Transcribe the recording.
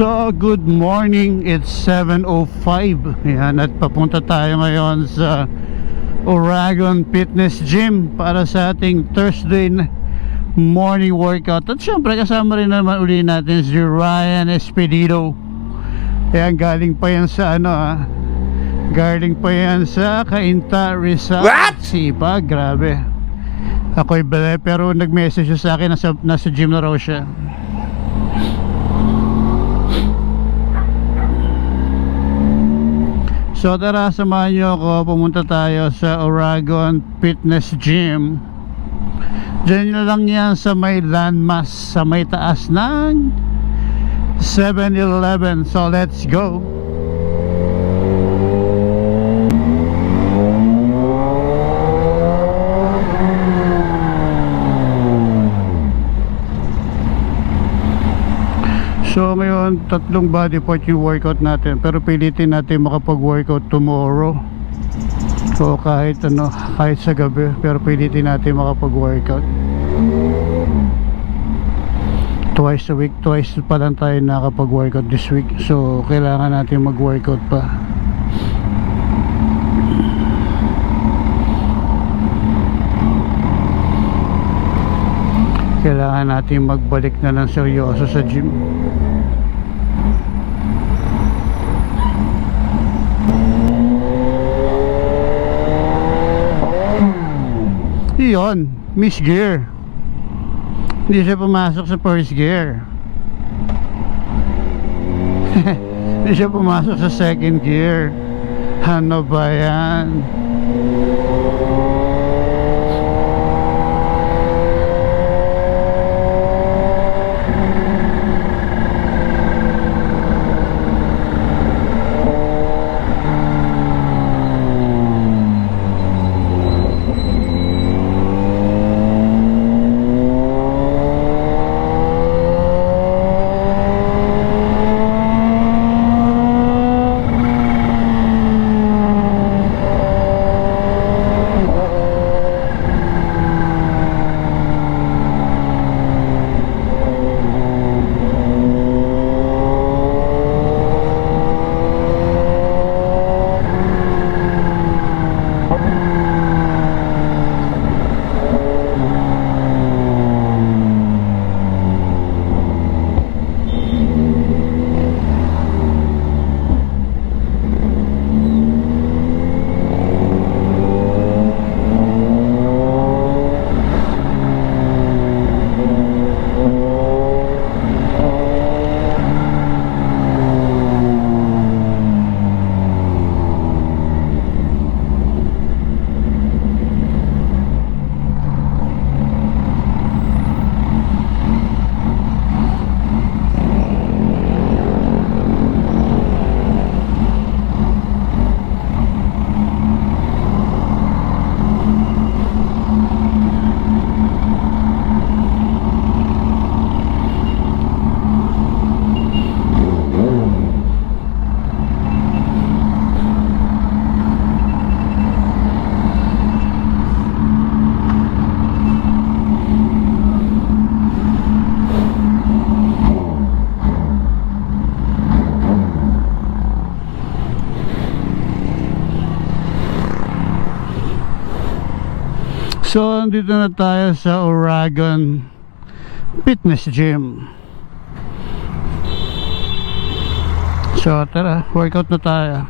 So, good morning. It's 7:05. Ayan, at papunta tayo ngayon sa Oragon Fitness Gym para sa ating Thursday morning workout. At syempre, kasama rin naman uli natin si Ryan Espedido. Ayan, galing pa yan sa galing pa yan sa Cainta, Rizal. What? Sipa, grabe. Ako'y bala, pero nag-message siya sa akin, nasa gym na raw siya. So tara, samahan nyo ako. Pumunta tayo sa Oragon Fitness Gym. Diyan na lang yan sa may landmass, sa may taas ng 7-Eleven. So let's go. So ngayon, tatlong body part yung workout natin, pero pilitin natin makapag-workout tomorrow. So kahit sa gabi, pero pilitin natin makapag-workout. Twice a week, twice pa lang tayo nakapag-workout this week. So kailangan natin mag-workout pa. Kailangan natin magbalik na ng seryoso sa gym. Yun, miss gear. Hindi siya pumasok sa first gear. Hindi siya pumasok sa second gear. Ano ba yan? So, andito na tayo sa Oragon Fitness Gym. So, tara, workout na tayo.